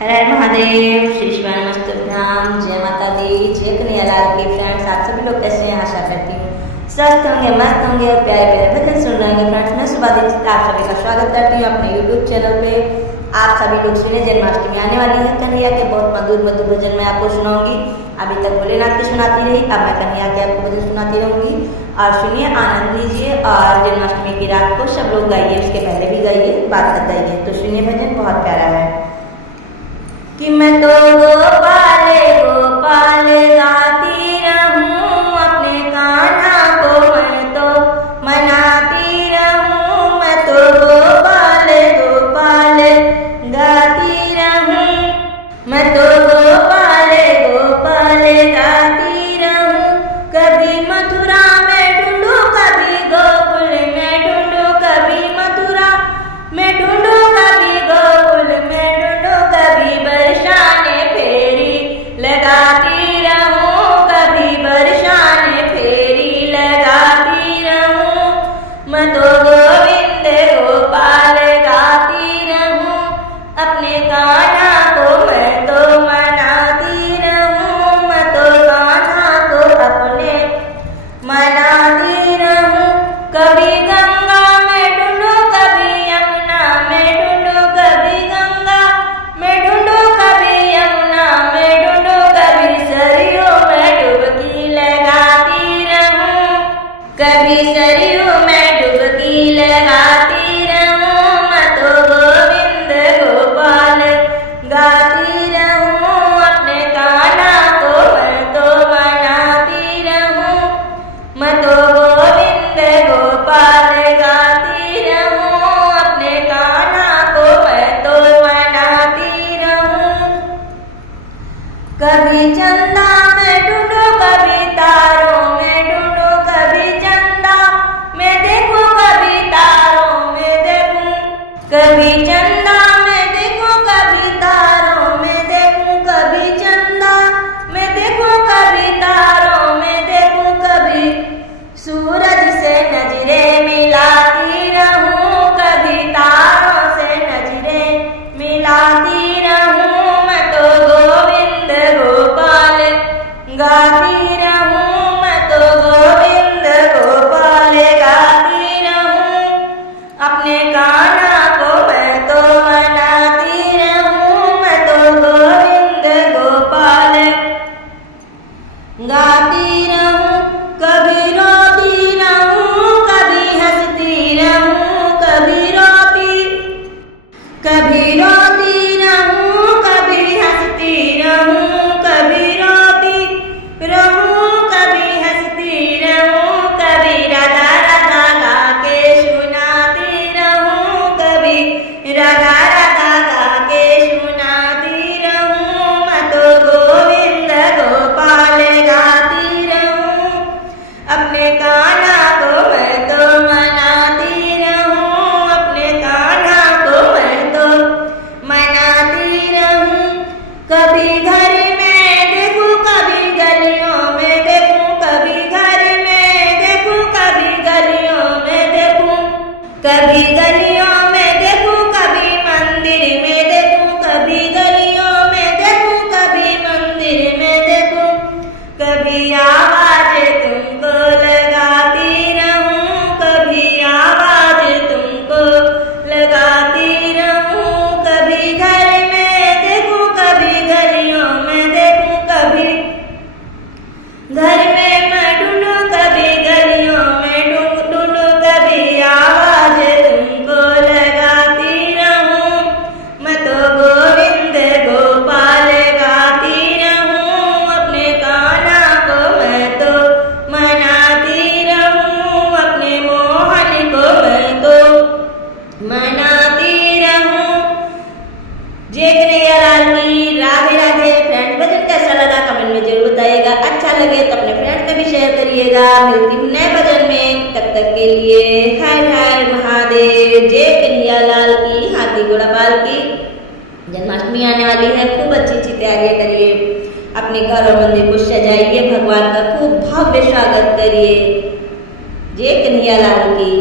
हर हर महादेव, श्री शिवाय नमस्तुभ्याम, जय माता दी, जय कन्हैयालाल के फ्रेंड्स। आप सभी लोग कैसे हैं? आशा करती हूँ स्वस्थ होंगे, मस्त होंगे और प्यारे प्यारे भजन सुन रहे होंगे। फ्रेंड्स, मैं सुबह दीक्षित आप सभी का स्वागत करती हूँ अपने यूट्यूब चैनल पे। आप सभी लोग सुने, जन्माष्टमी आने वाली है, कन्हैया के बहुत मधुर मधुर भजन मैं आपको सुनाऊंगी। अभी तक भोलेनाथ की सुनाती रही, अब मैं कन्हैया के आपको भजन सुनाती रहूंगी। और सुनिए, आनंद लीजिए और जन्माष्टमी की रात को सब लोग गाइए, उसके पहले भी गाइए, बाद तक गाइए। तो सुनिए, भजन बहुत प्यारा है। कि मैं तो गोपाल गोपाल गाती रहूं, अपने कान्हा को मैं तो मनाती रहूं। मैं तो गोपाल गोपाल गाती रहूं, मैं तो गोपाल गोपाल गाती रहूं। कभी मथुरा में ढूंढूं, कभी गोकुल में ढूंढूं, कभी मथुरा में ढूंढूं, कभी गोकुल में ढूंढूं, कभी बरसाने फेरी लगाती रहूं, कभी बरसाने फेरी लगाती रहूं। मैं तो गोविंद गोपाल गाती रहूं, अपने कान्हा को मैं तो मनाती रहूं। मैं तो कान्हा को अपने मनाती रहूं। कभी गंगा में ढूंढूं, कभी यमुना में ढूंढूं, कभी गंगा में ढूंढूं, कभी यमुना में ढूंढूं, कभी सरयू में डुबकी लगाती रहूं, कभी सरयू में डुबकी लगाती रहूं। मैं तो गोविंद गोपाल गाती रहूं, अपने कान्हा को मैं तो मनाती रहूं। मैं तो गोविंद गोपाल गाती रहूं, अपने कान्हा को मैं तो मनाती रहूं। कभी चंदा में ढूंढूं, कभी तारों में ढूंढूं, कभी चंदा में देखूं, कभी तारों में देखूं, कभी चंदा में देखूं, कभी तारों में देखूं, कभी चंदा में देखूं, कभी तारों में देखूं, कभी सूरज से नजरें मिलाती रहूं, कभी तारों से नजरें मिलाती रहूं। मैं तो गोविंद गोपाल गाती रहूं, मैं तो गोविंद गोपाल गाती रहूं। अपने कान्हा को मैं तो मनाती रहूं, मैं तो गोविंद गोपाल गाती रहूं। कभी रोती रहूं, कभी हंसती रहूं, कभी रोती रहूं, कभी हंसती रहूं, कभी रोती रहूं, कभी हंसती रहूं, कभी राधा राधा गा के सुनाती रहूं, कभी राधा राधा गा के सुनाती रहूं। मैं तो गोविंद गोपाल गाती रहूं, अपने कान्हा को मैं तो मनाती रहूं, अपने कान्हा को मैं तो मनाती रहूं। कभी घर में देखूं, कभी गलियों में देखूं, कभी घर में देखूं, कभी गलियों में देखूं, कभी गलियों में देखूं, कभी मंदिर में देखूं, कभी गलियों में देखूं, कभी मंदिर में देखूं। कभी आवाज तुमको लगाती रहूं, कभी आवाज तुमको लगाती रहूं। कभी घर में देखूं, कभी गलियों में देखूं, कभी घर में मैं ढूंढूं, कभी गलियों में ढूंढूं, कभी आवाज तुमको लगाती रहूं। मैं तो गोविंद गोपाल गाती रहूं, अपने कान्हा को मैं तो मनाती रहूं, अपने मोहन को मैं तो मनाती रहूं। जय कन्हैयालाल की, राधे राधे। फ्रेंड्स, भजन कैसा लगा कमेंट में जरूर बताइएगा। अच्छा लगे तो अपने फ्रेंड्स में भी शेयर करिएगा। मिलती हूँ नए भजन में, तब तक के लिए हर हर महादेव। जय कन्हैयालाल की, हाथी घोड़ा पाल की। जन्माष्टमी आने वाली है, खूब अच्छी अच्छी तैयारियां करिए, अपने घर और मंदिर को सजाइए, भगवान का खूब भव्य स्वागत करिए। जय कन्हैयालाल की।